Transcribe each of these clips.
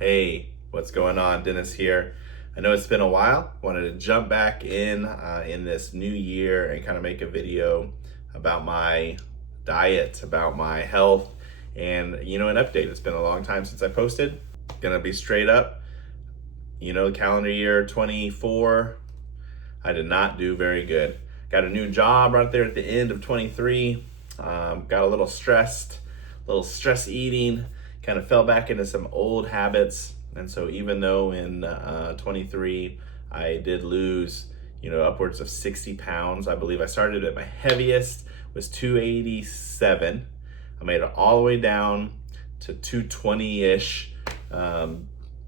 Hey, what's going on? Dennis here. I know it's been a while. Wanted to jump back in this new year and kind of make a video about my diet, about my health, and an update. It's been a long time since I posted. Gonna be straight up. Calendar year 24, I did not do very good. Got a new job right there at the end of 23. Got a little stress eating, kind of fell back into some old habits. And so even though in 23 I did lose, upwards of 60 pounds, I believe I started at my heaviest was 287. I made it all the way down to 220-ish.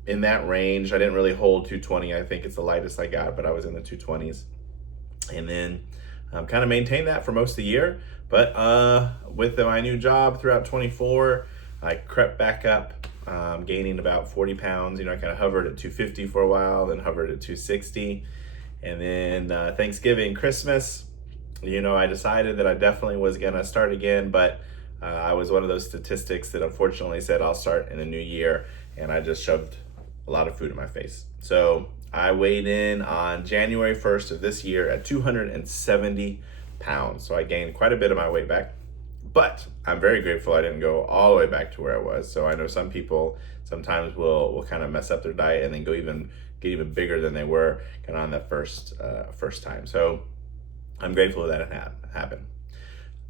In that range. I didn't really hold 220. I think it's the lightest I got, but I was in the 220s. And then kind of maintained that for most of the year. But with my new job throughout 24, I crept back up, gaining about 40 pounds. I kind of hovered at 250 for a while, then hovered at 260. And then Thanksgiving, Christmas, I decided that I definitely was going to start again, but I was one of those statistics that unfortunately said I'll start in the new year, and I just shoved a lot of food in my face. So I weighed in on January 1st of this year at 270 pounds. So I gained quite a bit of my weight back, but I'm very grateful I didn't go all the way back to where I was. So I know some people sometimes will kind of mess up their diet and then get even bigger than they were kind of on that first time. So I'm grateful that it happened.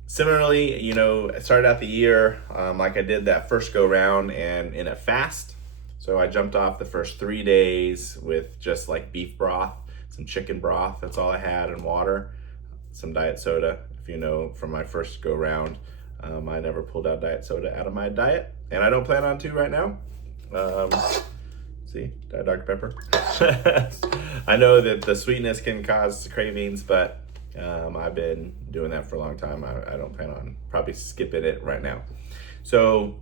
Similarly, I started out the year like I did that first go round and in a fast. So I jumped off the first 3 days with just like beef broth, some chicken broth. That's all I had, and water, some diet soda. If you know from my first go round, I never pulled out diet soda out of my diet, and I don't plan on to right now. See, Diet Dr. Pepper. I know that the sweetness can cause cravings, but I've been doing that for a long time. I don't plan on probably skipping it right now. So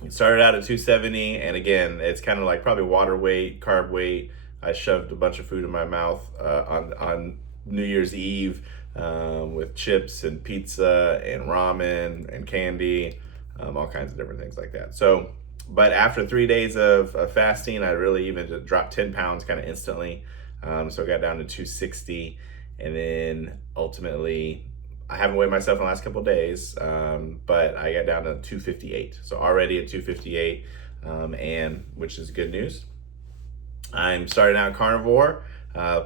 it started out at 270, and again, it's kind of like probably water weight, carb weight. I shoved a bunch of food in my mouth on New Year's Eve with chips and pizza and ramen and candy, all kinds of different things like that. So, but after 3 days of fasting, I really even just dropped 10 pounds kind of instantly. So I got down to 260, and then ultimately, I haven't weighed myself in the last couple of days, but I got down to 258. So already at 258, and which is good news. I'm starting out Carnivore.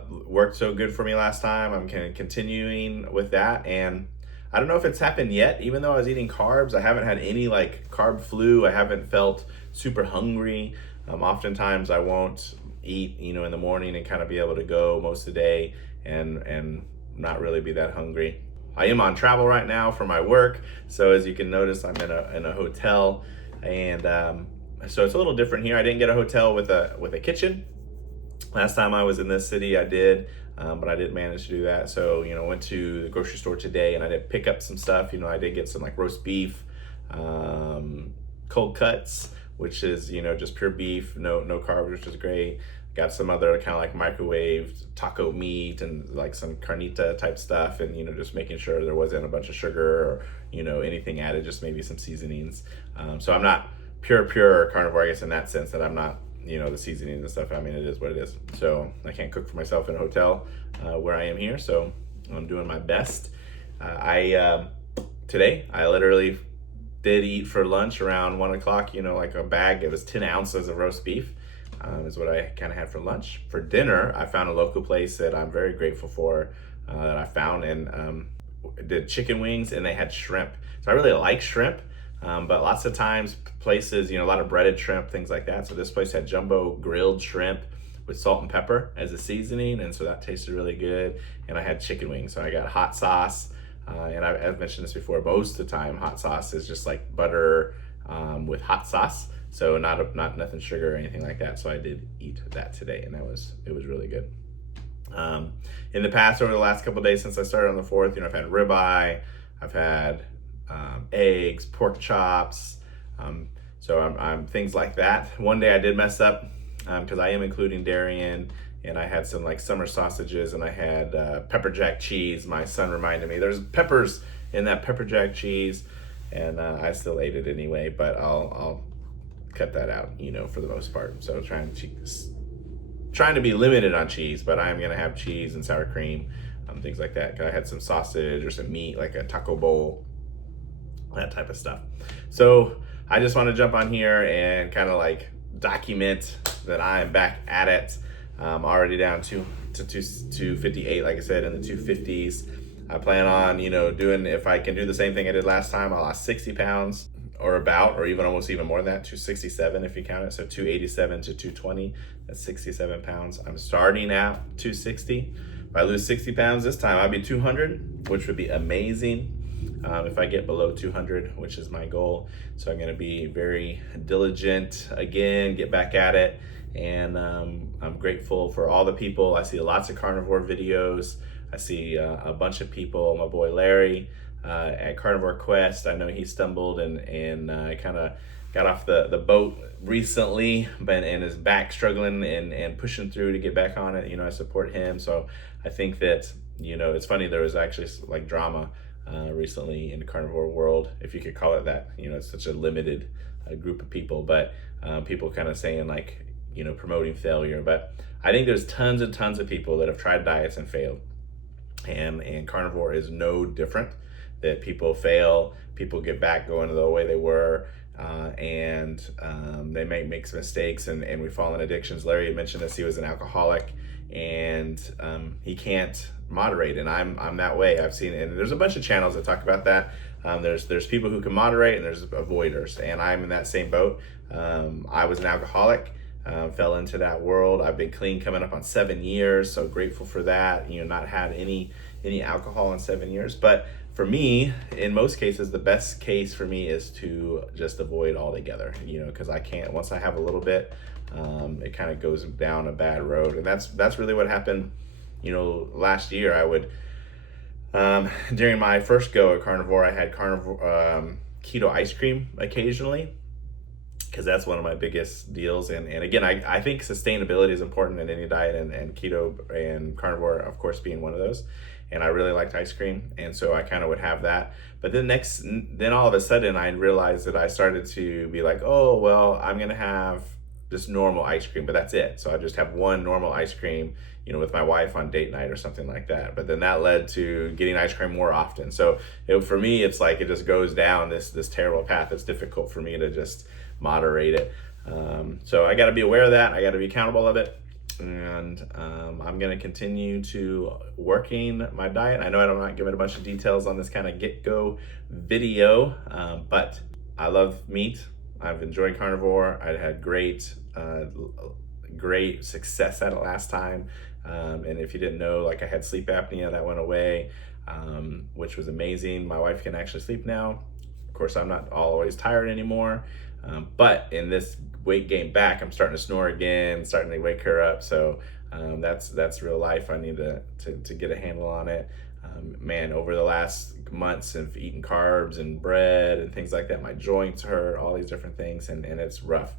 Worked so good for me last time. I'm kind of continuing with that, and I don't know if it's happened yet. Even though I was eating carbs, I haven't had any like carb flu. I haven't felt super hungry. Oftentimes I won't eat, in the morning and kind of be able to go most of the day and not really be that hungry. I am on travel right now for my work, so as you can notice, I'm in a hotel, and so it's a little different here. I didn't get a hotel with a kitchen. Last time I was in this city, I did, but I didn't manage to do that. So went to the grocery store today, and I did pick up some stuff. I did get some like roast beef, cold cuts, which is just pure beef, no carbs, which is great. Got some other kind of like microwaved taco meat and like some carnita type stuff, and just making sure there wasn't a bunch of sugar or anything added, just maybe some seasonings. So I'm not pure carnivore, I guess, in that sense, that I'm not the seasoning and stuff. I mean, it is what it is. So I can't cook for myself in a hotel where I am here, so I'm doing my best. Today I literally did eat for lunch around 1 o'clock, like a bag. It was 10 ounces of roast beef. Is what I kind of had for lunch. For dinner, I found a local place that I'm very grateful for that I found, and did chicken wings, and they had shrimp. So I really like shrimp, but lots of times places, a lot of breaded shrimp, things like that. So this place had jumbo grilled shrimp with salt and pepper as a seasoning, and so that tasted really good. And I had chicken wings, so I got hot sauce, and I've mentioned this before. Most of the time, hot sauce is just like butter with hot sauce. So not nothing sugar or anything like that. So I did eat that today, and it was really good. In the past, over the last couple of days since I started on the 4th, I've had ribeye, I've had eggs, pork chops. So I'm things like that. One day I did mess up because I am including dairy in, and I had some like summer sausages, and I had pepper jack cheese. My son reminded me there's peppers in that pepper jack cheese, and I still ate it anyway. But I'll cut that out, for the most part. So trying to be limited on cheese, but I'm gonna have cheese and sour cream, things like that. I had some sausage or some meat, like a taco bowl, that type of stuff. So I just want to jump on here and kind of like document that I am back at it. Already down to 258, like I said, in the 250s. I plan on, doing, if I can do the same thing I did last time. I lost 60 pounds or even almost even more than that, 267 if you count it. So 287 to 220, that's 67 pounds. I'm starting at 260. If I lose 60 pounds this time, I'll be 200, which would be amazing. If I get below 200, which is my goal. So I'm gonna be very diligent again, get back at it. And I'm grateful for all the people. I see lots of carnivore videos. I see a bunch of people, my boy Larry at Carnivore Quest. I know he stumbled and kind of got off the boat recently, and is back struggling and pushing through to get back on it. I support him. So I think that, it's funny, there was actually like drama recently in the carnivore world, if you could call it that. It's such a limited group of people, but people kind of saying like, promoting failure. But I think there's tons and tons of people that have tried diets and failed. And carnivore is no different. That people fail, people get back going to the way they were, and they make some mistakes, and we fall in addictions. Larry had mentioned this, he was an alcoholic, and he can't moderate, and I'm that way. I've seen, and there's a bunch of channels that talk about that. There's people who can moderate, and there's avoiders, and I'm in that same boat. I was an alcoholic. Fell into that world. I've been clean coming up on 7 years, so grateful for that. Not had any alcohol in 7 years. But for me, in most cases, the best case for me is to just avoid altogether. Because I can't. Once I have a little bit, it kind of goes down a bad road, and that's really what happened. Last year I would, during my first go at carnivore, I had carnivore keto ice cream occasionally, because that's one of my biggest deals. And again, I think sustainability is important in any diet, and keto and carnivore, of course, being one of those. And I really liked ice cream, and so I kind of would have that. But then all of a sudden I realized that I started to be like, oh, well, I'm gonna have just normal ice cream, but that's it. So I just have one normal ice cream, with my wife on date night or something like that. But then that led to getting ice cream more often. So for me, it's like it just goes down this terrible path. It's difficult for me to just moderate it. So I got to be aware of that. I got to be accountable of it. And I'm going to continue to working my diet. I know I'm not giving a bunch of details on this kind of get-go video, but I love meat. I've enjoyed carnivore. I had great success at it last time. And if you didn't know, like I had sleep apnea, that went away, which was amazing. My wife can actually sleep now. Of course, I'm not always tired anymore. But in this weight gain back, I'm starting to snore again, starting to wake her up. So that's real life. I need to get a handle on it. Man, over the last months of eating carbs and bread and things like that, my joints hurt, all these different things, and it's rough.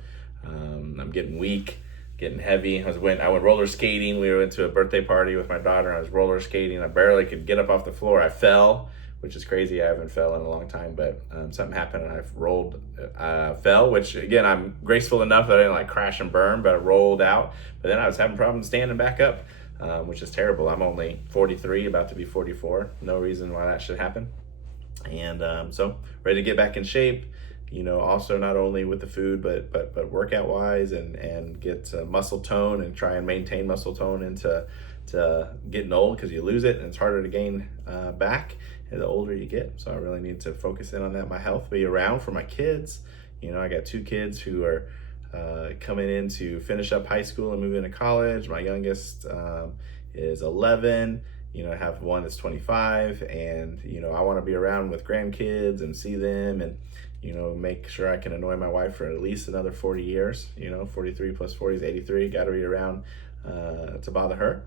I'm getting weak, getting heavy. I went roller skating. We went to a birthday party with my daughter. I was roller skating. I barely could get up off the floor. I fell, which is crazy. I haven't fell in a long time, but something happened and I fell, which again, I'm graceful enough that I didn't like crash and burn, but I rolled out. But then I was having problems standing back up, which is terrible. I'm only 43, about to be 44. No reason why that should happen. And so ready to get back in shape, also not only with the food, but workout wise, and get muscle tone and try and maintain muscle tone into getting old, because you lose it and it's harder to gain back the older you get. So I really need to focus in on that. My health, be around for my kids. I got 2 kids who are coming in to finish up high school and move into college. My youngest is 11. I have one that's 25, and I want to be around with grandkids and see them, and make sure I can annoy my wife for at least another 40 years. 43 plus 40 is 83. Got to be around to bother her,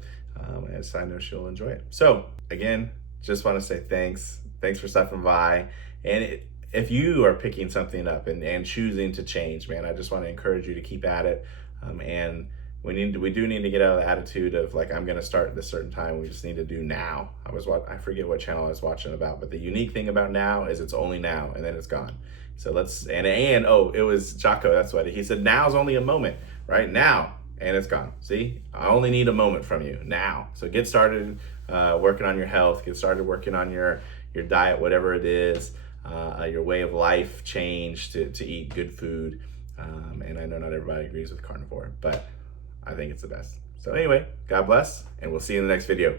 as I know she'll enjoy it. So again, just want to say thanks for stopping by. And if you are picking something up and choosing to change, man, I just want to encourage you to keep at it. And we do need to get out of the attitude of like, I'm gonna start at a certain time. We just need to do now. I forget what channel I was watching about, but the unique thing about now is it's only now and then it's gone. So oh, it was Jocko, that's what he said. Now's only a moment, right? Now, and it's gone. See, I only need a moment from you now. So get started working on your health, get started working on your diet, whatever it is, your way of life change to eat good food. And I know not everybody agrees with carnivore, but I think it's the best. So anyway, God bless, and we'll see you in the next video.